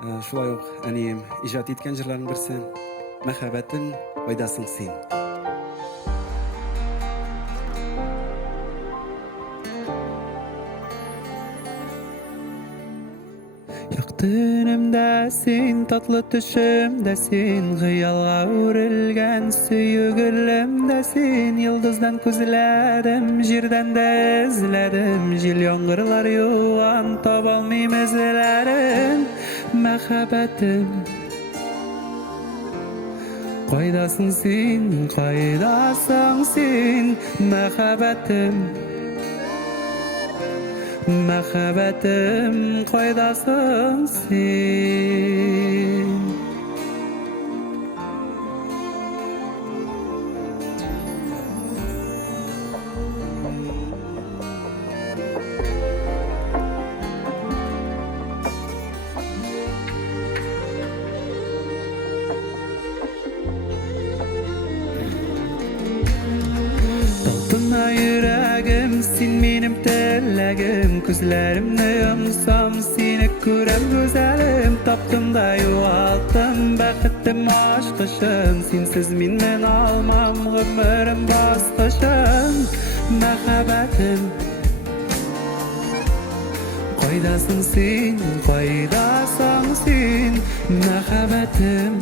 Шулай ук әнием иҗат иткән җырларның берсе Мәхәббәтем, кайдасың син. Яктынымда син, татлы төшемдә син, хыялга үрелгән сөйгелемдә син, йолдыздан күзләдем, җирдән дә эзләдем, җил яңгырлар юган, таба алмыйм эзләрен. Мәхәббәтем, кайдасың син, кайдасың син, мәхәббәтем. Мәхәббәтем, кайдасың син. Талпына йөрәгем, син минем теләгем, күзләремне йомсам, сине күрәм гүзәлем, таптым да югалттым бәхетем ачкычын, синсез мин мен алмам гомерем баскычын. Мәхәббәтем, кайдасың син, кайдасың син, мәхәббәтем.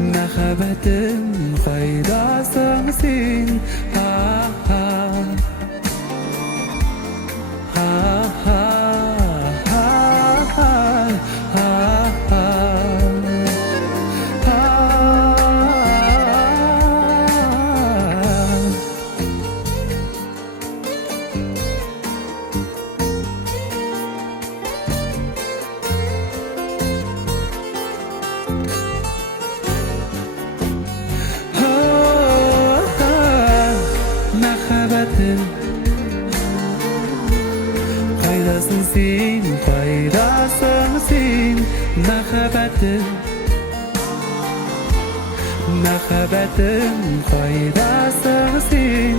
Мәхәббәтем, кайдасың син, кайдасың син, кайдасың син, мәхәббәтем. Мәхәббәтем, кайдасың син,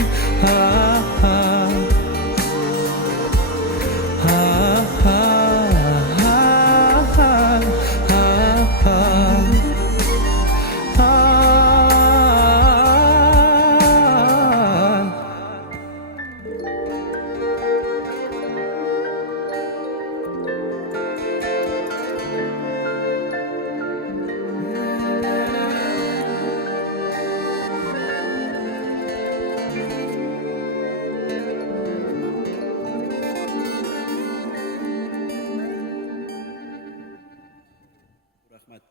Рәхмәт.